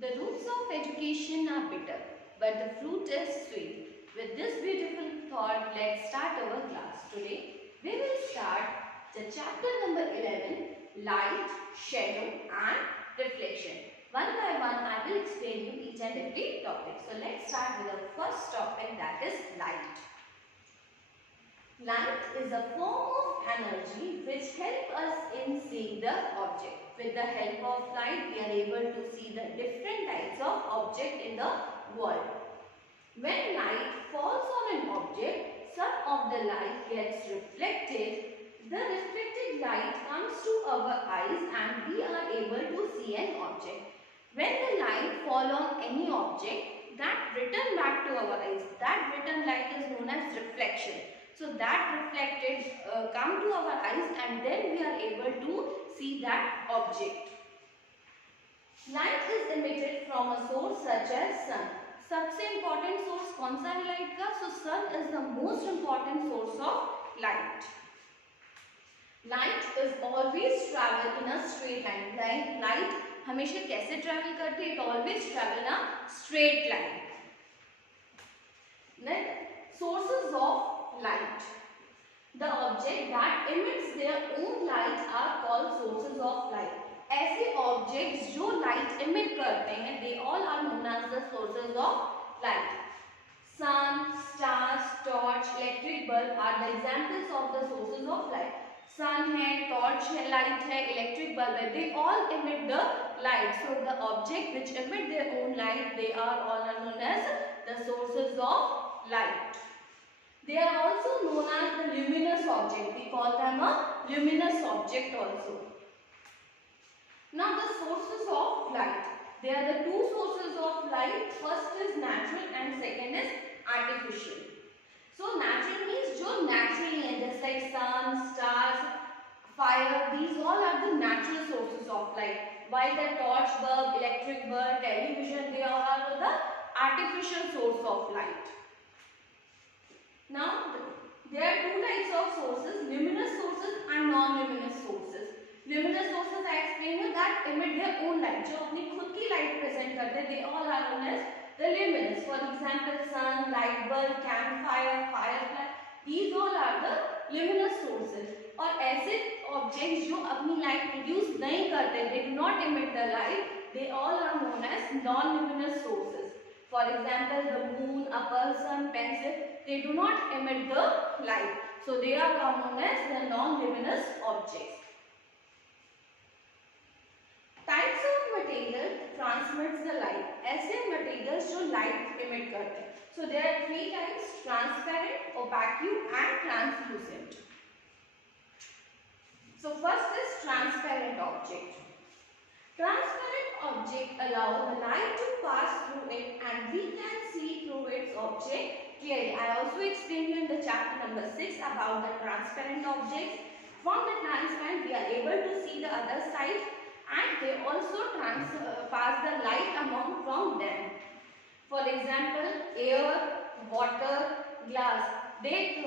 The roots of education are bitter, but the fruit is sweet. With this beautiful thought, let's start our class. Today, we will start the chapter number 11, Light, Shadow and Reflection. One by one, I will explain you each and every topic. So, let's start with the first topic, that is light. Light is a form of energy which helps us in seeing the object. With the help of light, we are able to see the different types of object in the world. When light falls on an object, some of the light gets reflected. The reflected light comes to our eyes and we are able to see an object. When the light falls on any object, that return back to our eyes. That return light is known as reflection. So that reflected come to our eyes and then we are able to see that object. Light is emitted from a source such as sun. सबसे important source कौन सा है light का? So sun is the most important source of light. Light is always travel in a straight line. Light हमेशा कैसे travel करती है? It always travel in a straight line. Then sources of light. The object that emits their own light are called sources of light. ऐसे objects जो light emit करते हैं, they all are known as the sources of light. Sun, stars, torch, electric bulb are the examples of the sources of light. Sun है, torch है, light है, electric bulb है, they all emit the light. So the object which emit their own light, they are all known as the sources of light. They are also known as the luminous object. We call them a luminous object also. Now the sources of light. There are the two sources of light. First is natural and second is artificial. So natural means जो naturally है, just like sun, stars, fire. These all are the natural sources of light. While the torch bulb, electric bulb, television, they all are the artificial source of light. Now, there are two types of sources, luminous sources and non-luminous sources. Luminous sources I explained you that emit their own light. जो अपनी खुद की light present करते हैं, they all are known as the luminous. For example, sun, light bulb, campfire, firefly. These all are the luminous sources. और ऐसे objects जो अपनी light produce नहीं करते, they do not emit the light, they all are known as non-luminous sources. For example, the moon, a person, pencil, they do not emit the light. So they are known as the non-luminous objects. Types of material transmits the light. ऐसे materials जो light emit करते हैं. So there are three types: transparent, opaque and translucent. So first is transparent object. Transparent object allow the light to pass through it and we can see through its object clearly. I also explained you in the chapter number 6 about the transparent objects. From the transparent we are able to see the other side and they also pass the light among from them. For example, air, water, glass. They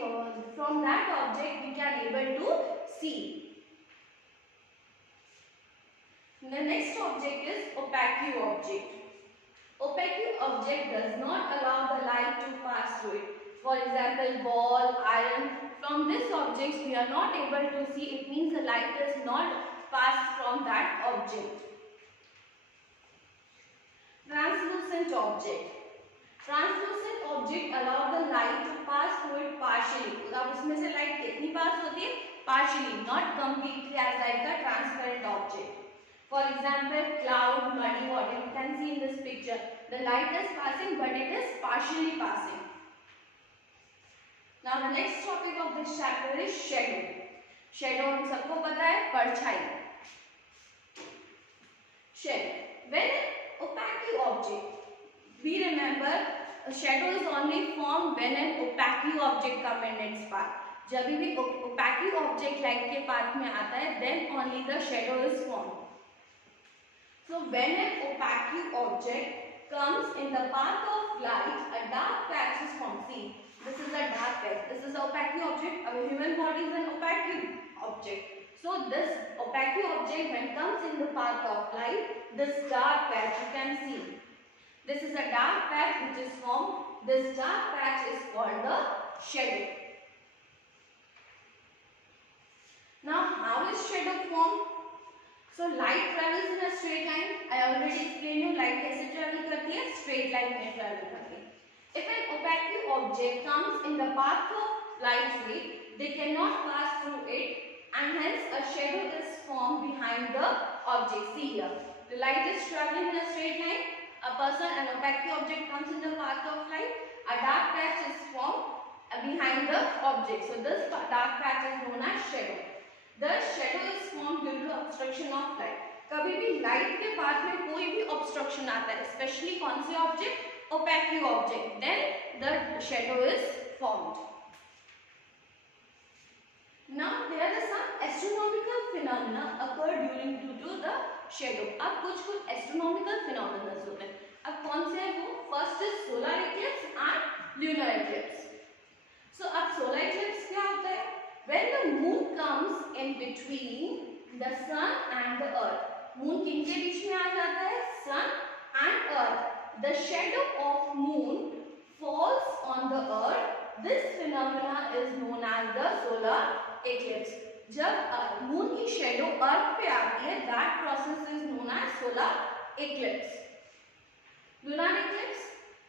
from that object we can able to see. The next object is opaque object. Opaque object does not allow the light to pass through it. For example, ball, iron. From this object we are not able to see. It means the light does not pass from that object. Translucent object. Translucent object allow the light to pass through it partially. अब उसमें से light कितनी pass होती है? Partially, not completely as like a transparent object. For example, cloud, muddy water. You can see in this picture. The light is passing, but it is partially passing. Now the next topic of this chapter is shadow. Shadow हम सबको पता है, परछाई. Shadow. When an opaque object, we remember a shadow is only formed when an opaque object comes in its path. जब भी opaque object light के path में आता है, then only the shadow is formed. So when an opaque object comes in the path of light, a dark patch is formed. See, this is a dark patch. This is an opaque object. Our human body is an opaque object. So this opaque object when comes in the path of light, this dark patch you can see. This is a dark patch which is formed. This dark patch is called the shadow. Now how is shadow formed? So light travels in a straight line. I already explained you light कैसे travel करती है? Straight line में travel करती है. If an opaque object comes in the path of light ray, they cannot pass through it, and hence a shadow is formed behind the object. See here, the light is traveling in a straight line. A person, an opaque object comes in the path of light. A dark patch is formed behind the object. So this dark patch is known as shadow. The shadow is formed due to obstruction of light. कभी भी light के path में कोई भी obstruction आता है, especially कौन से object? Opaque object. Then the shadow is formed. Now there are some astronomical phenomena occur due to the shadow. अब कुछ astronomical phenomena होते हैं. अब कौन से हैं वो? First is solar eclipse and lunar eclipse. So अब solar eclipse क्या होता है? When the moon comes in between the sun and the earth. Moon किनके बीच में आ जाता है? Sun and earth. The shadow of moon falls on the earth. This phenomena is known as the solar eclipse. जब moon की shadow अर्थ पे आती है, that process is known as solar eclipse. Lunar eclipse,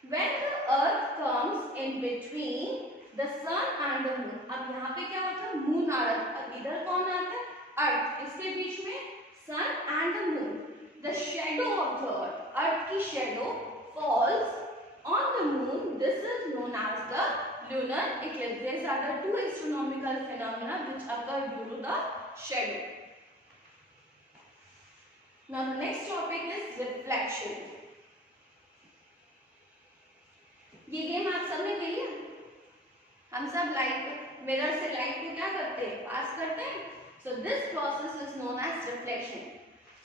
when the earth comes in between the sun and the moon. अब यहाँ पे क्या होता है? मून आ रहा है. अब इधर कौन आता है? अर्थ. इसके बीच में sun and the moon. The shadow of the earth की shadow falls on the moon. This is known as the lunar eclipse. These are the two astronomical phenomena which occur due to the shadow. Now the next topic is reflection. ये game आप सबने खेली है? हम सब light mirror से light को क्या करते हैं? पास करते हैं. So this process is known as reflection.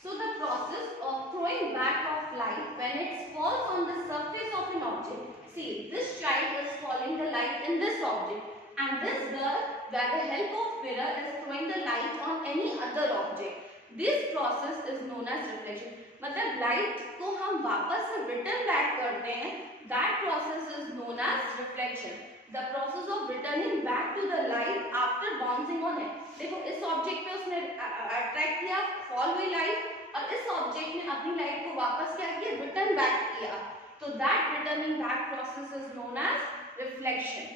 So the process of throwing back of light when it falls on the surface of an object. See, this child is falling the light in this object, and this girl, with the help of mirror, is throwing the light on any other object. This process is known as reflection. मतलब light को हम वापस से return back करते हैं. That process is known as reflection. The process of returning back to the light after bouncing on it. देखो इस object पे उसने अट्रैक्ट किया, फॉल हुई लाइट, और इस ऑब्जेक्ट ने अपनी लाइट को वापस क्या किया? रिटर्न बैक किया. So that returning back process is known as reflection.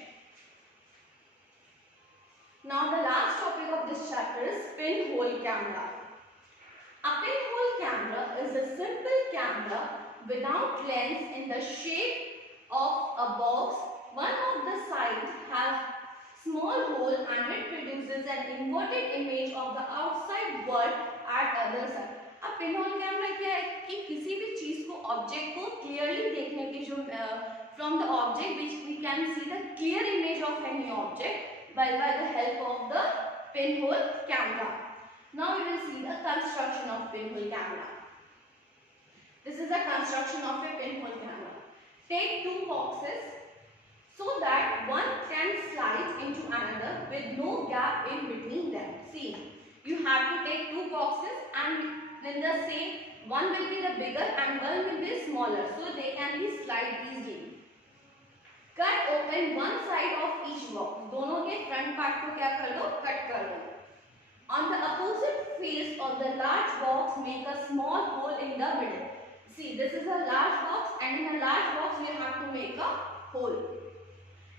Now the last topic of this chapter is pinhole camera. A pinhole camera is a simple camera without lens in the shape of a box. One of the sides has small hole and it produces an inverted image of the outside world at other side. अब pinhole camera क्या है कि किसी भी चीज को, object को clearly देखने की जो from the object which we can see the clear image of any object by the help of the pinhole camera. Now we will see the construction of pinhole camera. This is the construction of a pinhole camera. Take two boxes so that one can slide into another with no gap in between them. See, you have to take two boxes and then the same, one will be the bigger and one will be smaller, so they can be slide easily. Cut open one side of each box. दोनों के front part को क्या कर लो? Cut कर लो. On the opposite face of the large box, make a small hole in the middle. See, this is a large box, and in a large box we have to make a hole.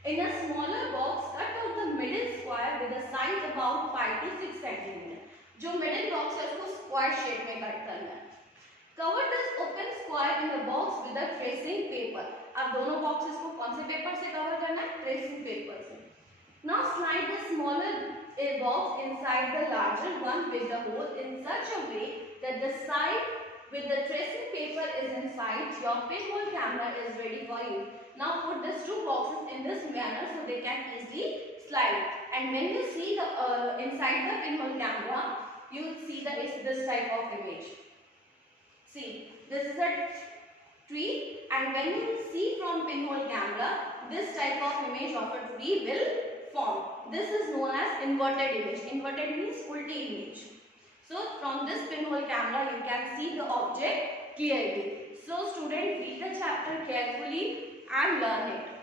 In a smaller box, cut out the middle square with a size about 5 to 6 cm. जो middle box है उसको square shape में cut करना है. Cover this open square in the box with a tracing paper. अब दोनों boxes को कौन से पेपर से cover करना है? Tracing paper से. Now slide the smaller box inside the larger one with the hole in such a way that the side with the tracing paper is inside. Your pinhole camera is ready for you. Now put these two boxes in this manner so they can easily slide. And when you see the inside the pinhole camera, you will see that it's this type of image. See, this is a tree, and when you see from pinhole camera, this type of image of a tree will form. this is known as inverted image. Inverted means ulti image. So from this pinhole camera you can see the object clearly. So students, read the chapter carefully and learn it.